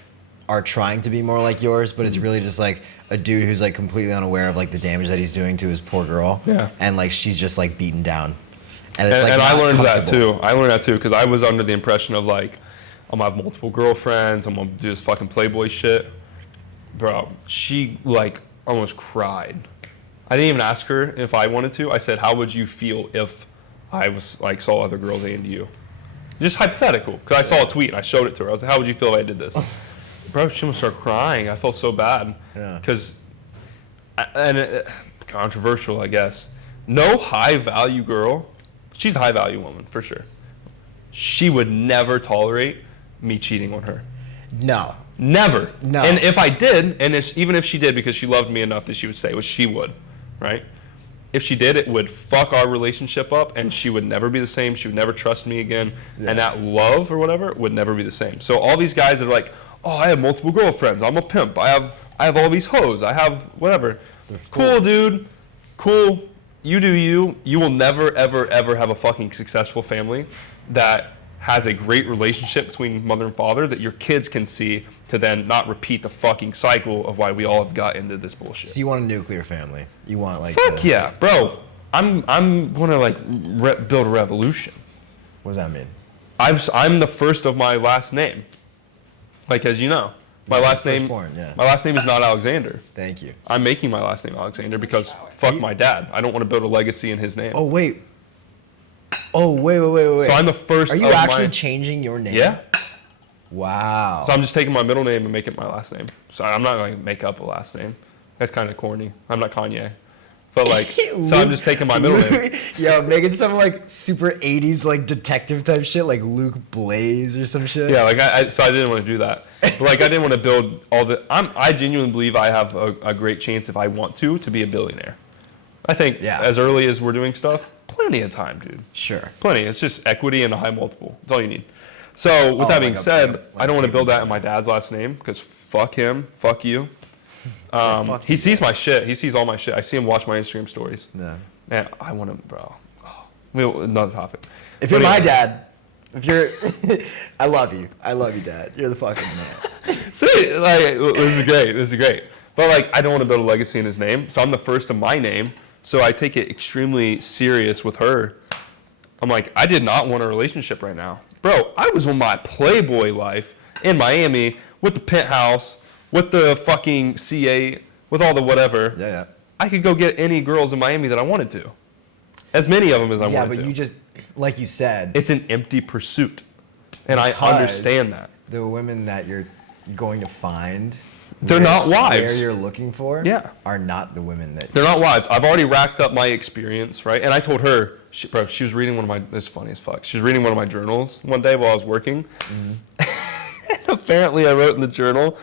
are trying to be more like yours, but it's really just like a dude who's like completely unaware of like the damage that he's doing to his poor girl. Yeah. And like she's just like beaten down. And it's like And I not learned that comfortable. too. I learned that too because I was under the impression of like, I'm gonna have multiple girlfriends. I'm gonna do this fucking playboy shit. Bro, she like almost cried. I didn't even ask her if I wanted to. I said, how would you feel if I was like saw other girls and you? Just hypothetical. Because I saw a tweet and I showed it to her. I was like, how would you feel if I did this? Bro, she almost started crying. I felt so bad. Yeah. Because, controversial, I guess. No high value girl, she's a high value woman for sure. She would never tolerate me cheating on her. No. Never. No. And if I did, and even if she did because she loved me enough that she would say, which she would, right? If she did, it would fuck our relationship up and she would never be the same. She would never trust me again. Yeah. And that love or whatever would never be the same. So all these guys that are like, oh, I have multiple girlfriends. I'm a pimp. I have all these hoes. I have whatever. Cool, dude. Cool. You do you. You will never, ever, ever have a fucking successful family that has a great relationship between mother and father that your kids can see to then not repeat the fucking cycle of why we all have got into this bullshit. So you want a nuclear family? You want like Fuck yeah, bro. I'm gonna like build a revolution. What does that mean? I'm the first of my last name. Like, as you know, my last name. Firstborn, yeah. My last name is not Alexander. Thank you. I'm making my last name Alexander because fuck my dad. I don't want to build a legacy in his name. Oh wait. Oh wait. So I'm the first. Are you of actually my, changing your name? Yeah. Wow. So I'm just taking my middle name and making it my last name. So I'm not going to make up a last name. That's kind of corny. I'm not Kanye. But like, so I'm just taking my middle name. Yo, make it some like super 80s like detective type shit, like Luke Blaze or some shit. Yeah, like so I didn't want to do that. But like I didn't want to build all the. I genuinely believe I have a great chance if I want to be a billionaire. I think as early as we're doing stuff, plenty of time, dude. Sure. Plenty. It's just equity and a high multiple. That's all you need. So with that being said, I don't want to build that in my dad's last name because fuck him, fuck you. He sees my shit. He sees all my shit. I see him watch my Instagram stories. Yeah. Man, I want him, bro. Oh, another topic. If you're my dad, if you're, I love you. I love you, Dad. You're the fucking man. See, like, this is great. This is great. But like, I don't want to build a legacy in his name, so I'm the first of my name. So I take it extremely serious with her. I'm like, I did not want a relationship right now, bro. I was on my Playboy life in Miami with the penthouse, with the fucking C8, with all the whatever. Yeah. I could go get any girls in Miami that I wanted to, as many of them as I wanted to. Yeah, but you just, like you said, It's an empty pursuit, and I understand that. the women that you're going to find They're not wives. Where you're looking for Yeah. are not the women that They're not wives. I've already racked up my experience, right? And I told her, she was reading one of my, this is funny as fuck. She was reading one of my journals one day while I was working. And apparently I wrote in the journal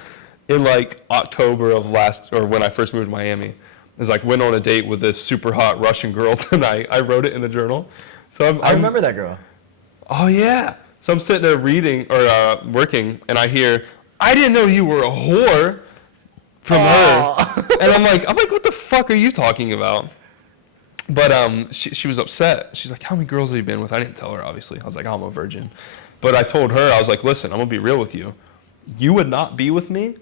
in like October of when I first moved to Miami. It's like, went on a date with this super hot Russian girl tonight. I wrote it in the journal. So I remember that girl. Oh yeah. So I'm sitting there reading or working, and I hear, "I didn't know you were a whore," from her, and I'm like, what the fuck are you talking about? But she was upset. She's like, "How many girls have you been with?" I didn't tell her, obviously. I was like, "I'm a virgin," but I told her, I was like, "Listen, I'm gonna be real with you. You would not be with me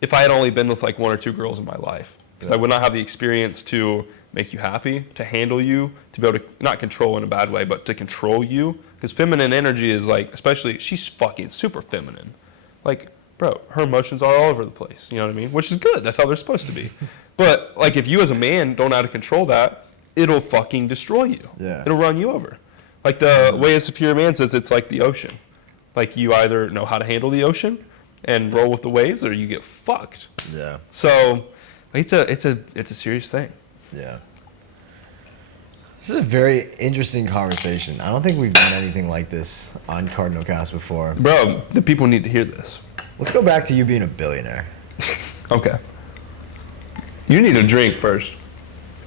if I had only been with like 1 or 2 girls in my life, because I would not have the experience to make you happy, to handle you, to be able to not control in a bad way, but to control you. Because feminine energy is like, especially, she's fucking super feminine. Like, bro, her emotions are all over the place. You know what I mean? Which is good. That's how they're supposed to be. But like, if you as a man don't know how to control that, it'll fucking destroy you. Yeah. It'll run you over. Like the way a superior man says, it's like the ocean. Like you either know how to handle the ocean and roll with the waves, or you get fucked. Yeah. So it's a serious thing. Yeah. This is a very interesting conversation. I don't think we've done anything like this on Cardinal Cast before. Bro, the people need to hear this. Let's go back to you being a billionaire. Okay. You need a drink first.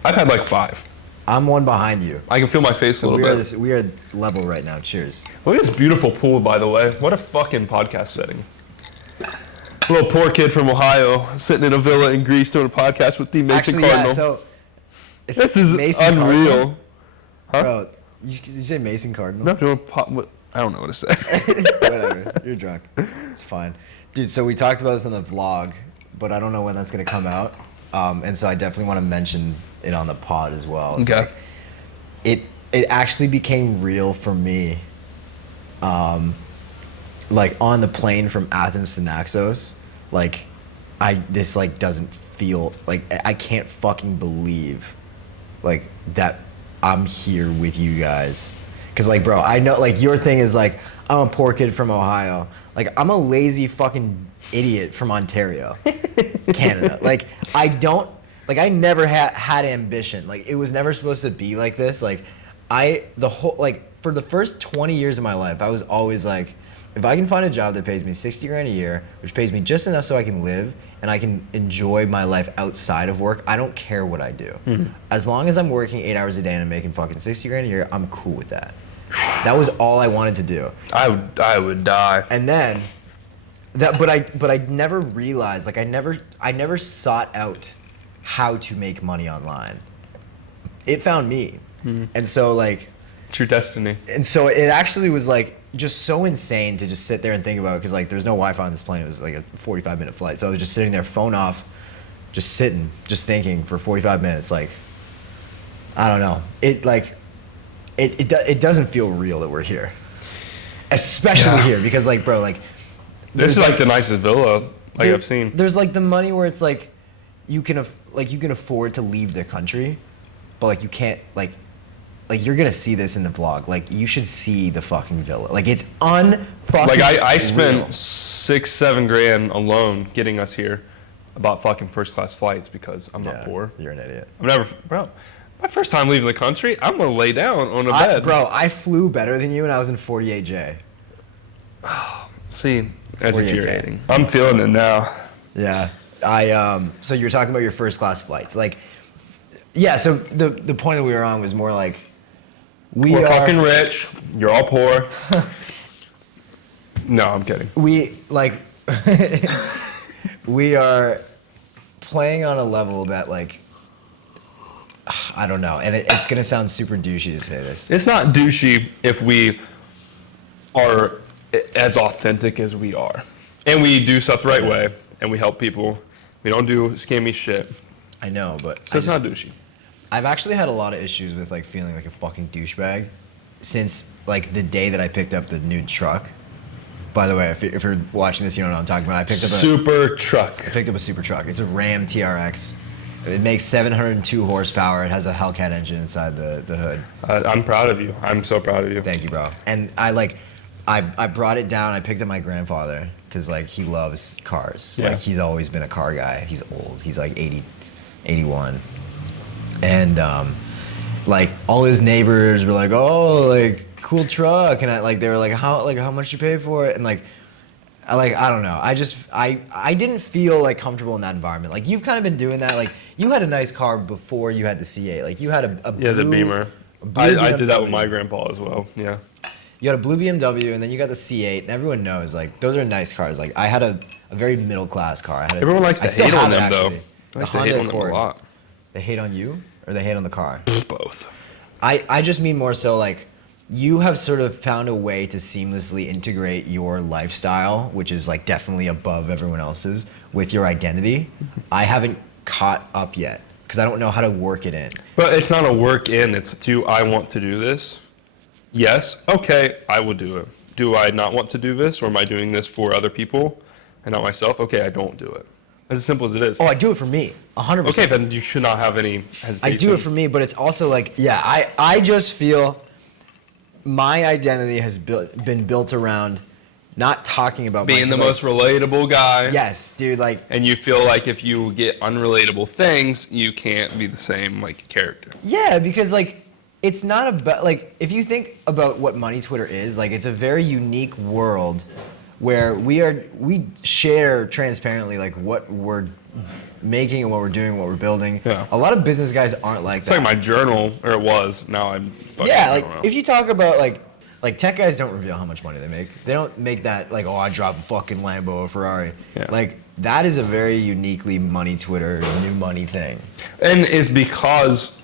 I've had like 5. I'm one behind you. I can feel my face a So little bit. we are level right now. Cheers. Look at this beautiful pool, by the way. What a fucking podcast setting. Little poor kid from Ohio sitting in a villa in Greece doing a podcast with the Mason Cardinal. Yeah, so it's This is Mason unreal. Cardinal? Huh? Bro, did you say Mason Cardinal? No, doing I don't know what to say. Whatever. You're drunk. It's fine. Dude, so we talked about this on the vlog, but I don't know when that's going to come out. And so I definitely want to mention it on the pod as well. It's Okay. like, it actually became real for me, like on the plane from Athens to Naxos. Like, this like doesn't feel like I can't fucking believe, like that I'm here with you guys. Cause like, bro, I know like your thing is like I'm a poor kid from Ohio. Like I'm a lazy fucking idiot from Ontario, Canada. Like I never had ambition. Like it was never supposed to be like this. Like for the first 20 years of my life, I was always like, if I can find a job that pays me 60 grand a year, which pays me just enough so I can live and I can enjoy my life outside of work, I don't care what I do. Mm-hmm. As long as I'm working 8 hours a day and I'm making fucking 60 grand a year, I'm cool with that. That was all I wanted to do. I would die. And then but I never realized, like I never sought out how to make money online. It found me. Mm-hmm. And so like it's your destiny. And so it actually was like just so insane to just sit there and think about it, because like there's no Wi-Fi on this plane. It was like a 45-minute flight. So I was just sitting there, phone off, just sitting, just thinking for 45 minutes. Like, I don't know. It like, it doesn't feel real that we're here. Especially here, because like, bro, like. This is like the nicest villa like I've seen. There's like the money where it's like, you can afford to leave the country, but like you can't like you're gonna see this in the vlog. Like you should see the fucking villa. Like it's unfucking Like I spent real. 6-7 grand alone getting us here, about fucking first class flights because I'm not poor. You're an idiot. Bro. My first time leaving the country, I'm gonna lay down on a bed. Bro, I flew better than you and I was in 48J. See, that's 48K. infuriating. I'm feeling it now. Yeah. So you were talking about your first class flights. Like, yeah, so the point that we were on was more like, We're fucking rich. You're all poor. No, I'm kidding. We, like, we are playing on a level that, like, I don't know. And it's going to sound super douchey to say this. It's not douchey if we are as authentic as we are. And we do stuff the right way. And we help people. We don't do scammy shit. I know, but So it's not douchey. I've actually had a lot of issues with like feeling like a fucking douchebag since like the day that I picked up the new truck. By the way, if you're watching this, you don't know what I'm talking about. I picked up Super truck. I picked up a super truck. It's a Ram TRX. It makes 702 horsepower. It has a Hellcat engine inside the hood. I'm proud of you. I'm so proud of you. Thank you, bro. And I brought it down. I picked up my grandfather because like he loves cars. Yeah. Like he's always been a car guy. He's old. He's like 80, 81. And like all his neighbors were like, oh, like cool truck. And they were like, how much you pay for it? And like, I don't know. I didn't feel like comfortable in that environment. Like you've kind of been doing that. Like you had a nice car before you had the C8. Like you had a Yeah, the blue, Beamer. a blue I did that with BMW. my grandpa as well. Yeah. You had a blue BMW, and then you got the C8, and everyone knows, like, those are nice cars. Like, I had a very middle-class car. Everyone likes to hate on them, though. The They Honda hate on them a Accord. lot. They hate on you, or they hate on the car? Both. I just mean more so, like, you have sort of found a way to seamlessly integrate your lifestyle, which is, like, definitely above everyone else's, with your identity. I haven't caught up yet, because I don't know how to work it in. But it's not a work in. It's, do I want to do this? Yes. Okay, I will do it. Do I not want to do this, or am I doing this for other people and not myself? Okay, I don't do it. As simple as it is. Oh, I do it for me, 100%. Okay, then you should not have any hesitation. I do it for me, but it's also like, yeah, I just feel my identity has been built around not talking about being the most relatable guy. Yes, dude, like. And you feel like if you get unrelatable things, you can't be the same like character. Yeah, because like it's not about like if you think about what money Twitter is, like it's a very unique world where we share transparently like what we're making and what we're doing, what we're building. Yeah. A lot of business guys aren't like It's that. like my journal, or it was. Now I'm. Fucking, Yeah, I like don't know. if you talk about like tech guys don't reveal how much money they make. They don't make that like, oh, I drop a fucking Lambo or Ferrari. Yeah. Like that is a very uniquely money Twitter, new money thing. And it's because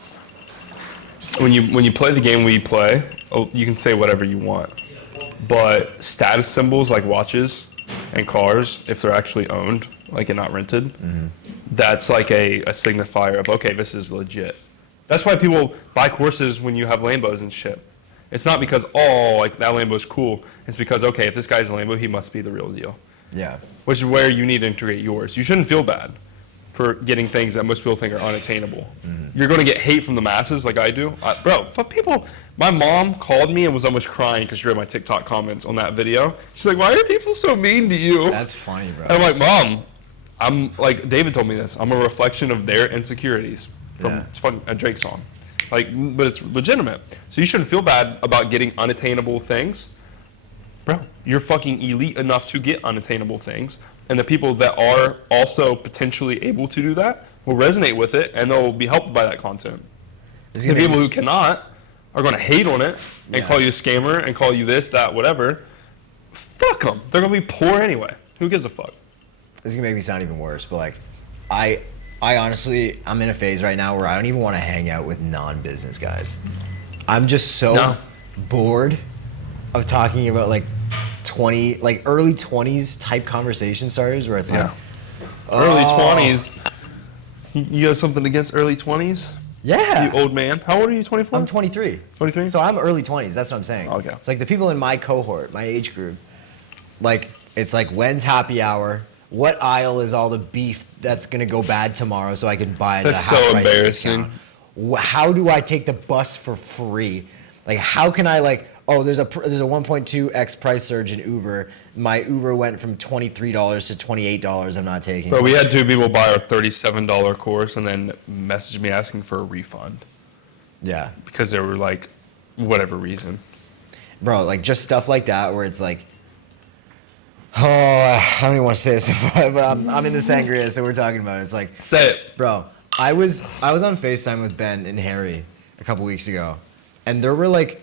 when you play the game we play, you can say whatever you want. But status symbols like watches and cars, if they're actually owned, like and not rented, that's like a signifier of, okay, this is legit. That's why people buy courses when you have Lambos and shit. It's not because, oh, like that Lambo's cool. It's because, okay, if this guy's a Lambo, he must be the real deal. Yeah. Which is where you need to integrate yours. You shouldn't feel bad for getting things that most people think are unattainable. You're going to get hate from the masses like I do. Bro, fuck people. My mom called me and was almost crying because she read my TikTok comments on that video. She's like, why are people so mean to you? That's funny, bro. And I'm like, Mom, I'm like, David told me this. I'm a reflection of their insecurities from Yeah. it's fucking a Drake song. Like, but it's legitimate. So you shouldn't feel bad about getting unattainable things. Bro, you're fucking elite enough to get unattainable things. And the people that are also potentially able to do that will resonate with it and they'll be helped by that content. This is The gonna people make who cannot are going to hate on it and Yeah. call you a scammer and call you this, that, whatever. Fuck them. They're going to be poor anyway. Who gives a fuck? This is gonna make me sound even worse, but like, I honestly, I'm in a phase right now where I don't even want to hang out with non-business guys. I'm just so No. bored of talking about like early 20s type conversation starters where it's like, Early oh, 20s. You got something against early 20s? Yeah. You old man. How old are you, 24? I'm 23. 23? So I'm early 20s. That's what I'm saying. Okay. It's like the people in my cohort, my age group, like it's like when's happy hour? What aisle is all the beef that's gonna go bad tomorrow so I can buy it at a That's half so price embarrassing. discount? How do I take the bus for free? Like how can I like? Oh, there's a 1.2x price surge in Uber. My Uber went from $23 to $28. I'm not taking. Bro, we had two people buy our $37 course and then message me asking for a refund Yeah, because they were like, whatever reason. bro, like just stuff like that where it's like, oh, I don't even want to say this, but I'm in the sangria, so we're talking about it. It's like, Say it. bro, I was on FaceTime with Ben and Harry a couple weeks ago, and there were like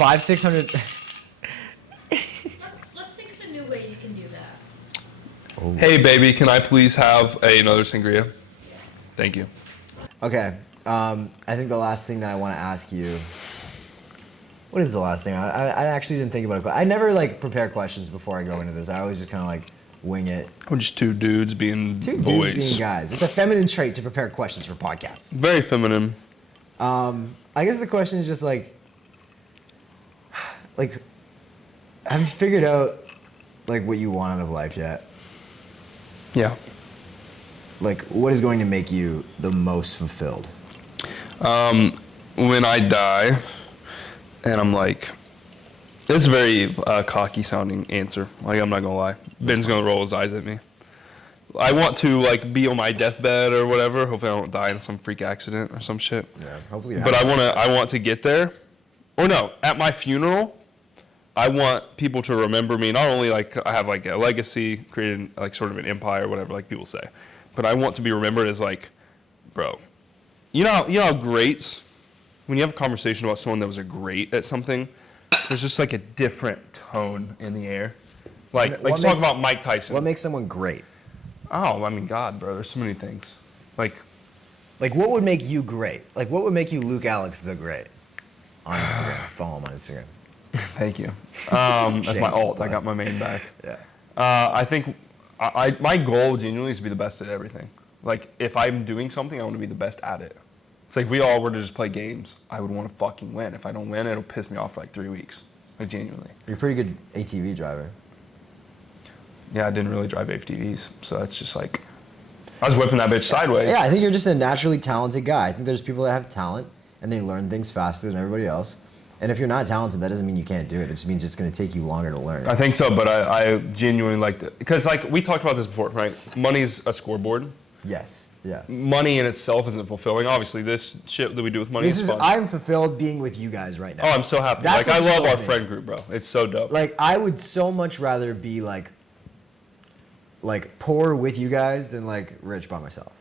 500-600. Let's think of a new way you can do that. Hey, baby, can I please have another sangria? Thank you. Okay, I think the last thing that I want to ask you. What is the last thing? I actually didn't think about it. I never like prepare questions before I go into this. I always just kind of like wing it. We're just two dudes being Two boys. dudes being guys. It's a feminine trait to prepare questions for podcasts. Very feminine. I guess the question is just like, have you figured out like what you want out of life yet? Yeah. Like, what is going to make you the most fulfilled? When I die and I'm like It's a very cocky sounding answer. Like, I'm not gonna lie. Ben's gonna roll his eyes at me. I want to like be on my deathbed or whatever. Hopefully I don't die in some freak accident or some shit. Yeah, hopefully. But I want to get there. Or no, at my funeral, I want people to remember me. Not only like I have like a legacy, created like sort of an empire or whatever, like people say, but I want to be remembered as like, bro, you know how greats, when you have a conversation about someone that was a great at something, there's just like a different tone in the air. Like you talk about Mike Tyson. What makes someone great? Oh, I mean, God, bro, there's so many things. Like what would make you great? Like, what would make you Luke Alex the Great? On Instagram. Follow him on Instagram. Thank you. That's my alt. I got my main back. Yeah. I think my goal genuinely is to be the best at everything. Like, if I'm doing something, I want to be the best at it. It's like if we all were to just play games, I would want to fucking win. If I don't win, it'll piss me off for like 3 weeks. Like, genuinely. You're a pretty good ATV driver. Yeah, I didn't really drive ATVs, so that's just like, I was whipping that bitch sideways. Yeah, I think you're just a naturally talented guy. I think there's people that have talent and they learn things faster than everybody else. And if you're not talented, that doesn't mean you can't do it. It just means it's going to take you longer to learn. I think so, but I genuinely like it. Because like we talked about this before, right? Money's a scoreboard. Yes. Yeah. Money in itself isn't fulfilling. Obviously, this shit that we do with money is fun. I'm fulfilled being with you guys right now. Oh, I'm so happy. That's like I what love our fulfills me. friend group, bro. It's so dope. Like, I would so much rather be like poor with you guys than like rich by myself.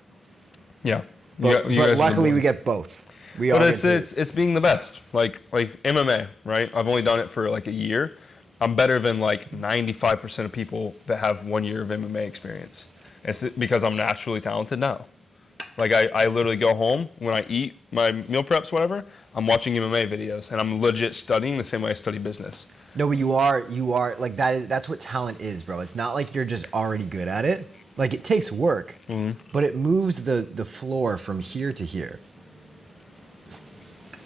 Yeah. But, You guys are luckily the we ones. get both. But it's being the best. Like MMA, right? I've only done it for like a year. I'm better than like 95% of people that have 1 year of MMA experience. It's because I'm naturally talented now. Like I literally go home when I eat my meal preps, whatever. I'm watching MMA videos and I'm legit studying the same way I study business. No, but you are like that's what talent is, bro. It's not like you're just already good at it. Like, it takes work, but it moves the floor from here to here.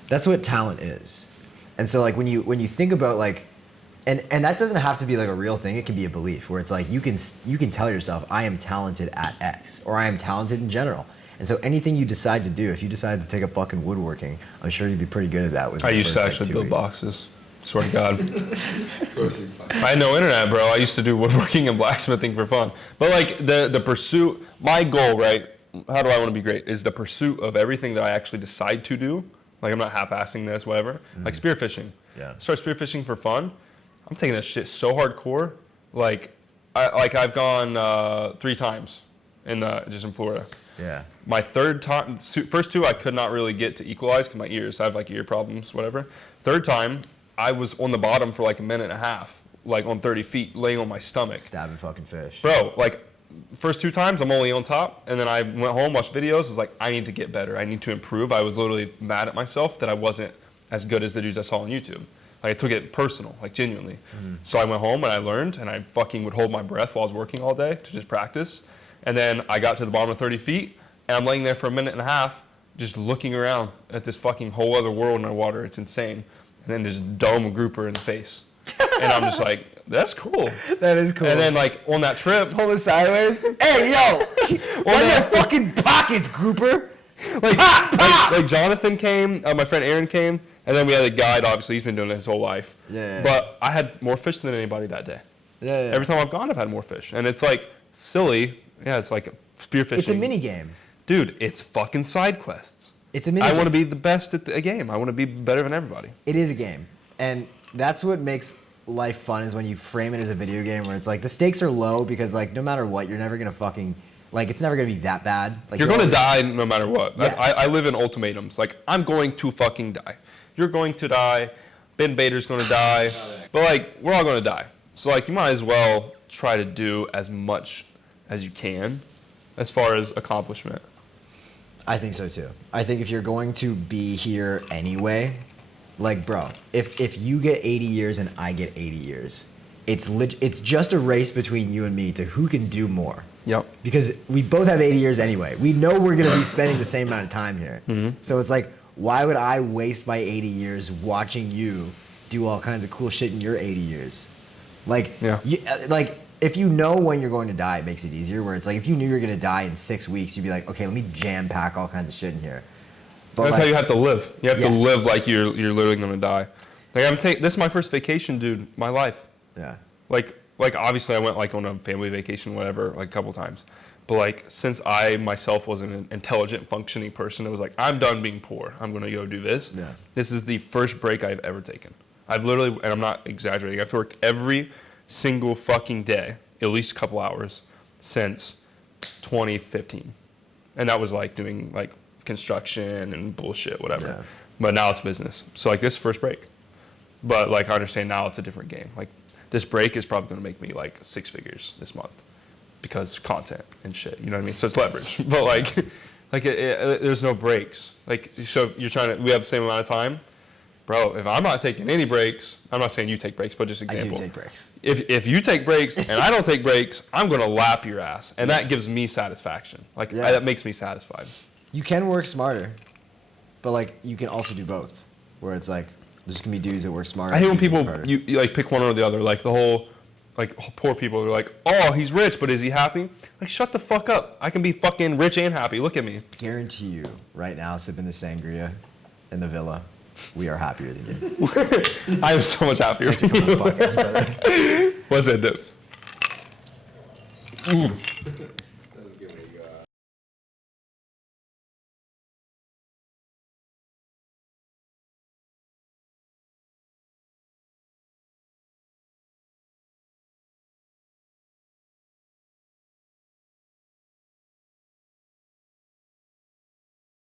That's what talent is. And so like when you think about like, and that doesn't have to be like a real thing. It can be a belief where it's like you can tell yourself, I am talented at X, or I am talented in general. And so anything you decide to do, if you decide to take up fucking woodworking, I'm sure you'd be pretty good at that. I used to actually build boxes. Swear to God. Of course you're fine. I had no internet, bro. I used to do woodworking and blacksmithing for fun. But like the pursuit, my goal, right? How do I want to be great? Is the pursuit of everything that I actually decide to do. Like, I'm not half-assing this, whatever. Like spearfishing. Yeah. Start spearfishing for fun. I'm taking that shit so hardcore. Like, I've gone 3 times just in Florida. Yeah. My third time, first 2 I could not really get to equalize because my ears, I have like ear problems, whatever. Third time, I was on the bottom for like a minute and a half, like on 30 feet, laying on my stomach. Stabbing fucking fish. Bro, like, first 2 times, I'm only on top, and then I went home, watched videos, was like, I need to get better, I need to improve. I was literally mad at myself that I wasn't as good as the dudes I saw on YouTube. Like, I took it personal, like, genuinely. So I went home and I learned, and I fucking would hold my breath while I was working all day to just practice. And then I got to the bottom of 30 feet, and I'm laying there for a minute and a half, just looking around at this fucking whole other world in the water. It's insane. And then just dome a grouper in the face. And I'm just like, that's cool. That is cool. And then like on that trip, hold it sideways. Hey, yo! Why your fucking pockets, grouper? like Jonathan came, my friend Aaron came, and then we had a guide, obviously, he's been doing it his whole life. Yeah. But I had more fish than anybody that day. Yeah. Every time I've gone, I've had more fish. And it's like silly. Yeah, it's like spearfishing. It's a mini game. Dude, it's fucking side quests. It's a mini I game. want to be the best at a game. I want to be better than everybody. It is a game. And that's what makes life fun, is when you frame it as a video game where it's like the stakes are low because like no matter what, you're never going to fucking, like it's never going to be that bad. Like You're going to die no matter what. Yeah. I live in ultimatums. Like, I'm going to fucking die. You're going to die. Ben Bader's going to die. But like, we're all going to die. So like, you might as well try to do as much as you can as far as accomplishment. I think so too. I think if you're going to be here anyway, like bro, if you get 80 years and I get 80 years, it's just a race between you and me to who can do more. Yep. Because we both have 80 years anyway. We know we're going to be spending the same amount of time here. So it's like, why would I waste my 80 years watching you do all kinds of cool shit in your 80 years? Like, Yeah. like if you know when you're going to die, it makes it easier. Where it's like, if you knew you're going to die in 6 weeks, you'd be like, okay, let me jam pack all kinds of shit in here. But That's like, how you have to live. You have to Yeah. live like you're literally going to die. Like this is my first vacation, dude. My life. Yeah. Like obviously I went like on a family vacation, whatever, like a couple times. But like since I myself was an intelligent, functioning person, it was like I'm done being poor. I'm gonna go do this. Yeah. This is the first break I've ever taken. I've literally, and I'm not exaggerating, I've worked every single fucking day, at least a couple hours, since 2015. And that was like doing like construction and bullshit, whatever. Yeah. But now it's business. So like this first break. But like I understand now it's a different game. Like this break is probably gonna make me like 6 figures this month because content and shit. You know what I mean? So it's leverage. But like there's no breaks. Like so you're trying to. We have the same amount of time, bro. If I'm not taking any breaks, I'm not saying you take breaks, but just example. I do take breaks. If you take breaks and I don't take breaks, I'm gonna lap your ass, and that gives me satisfaction. Like that makes me satisfied. You can work smarter, but like you can also do both. Where it's like there's gonna be dudes that work smarter. I hate when dudes that people work harder. you like pick one or the other. Like the whole, like poor people are like, oh, he's rich, but is he happy? Like shut the fuck up. I can be fucking rich and happy. Look at me. Guarantee you, right now, sipping the sangria in the villa, we are happier than you. I am so much happier. Thanks for coming on the podcast, brother. What's that, dude?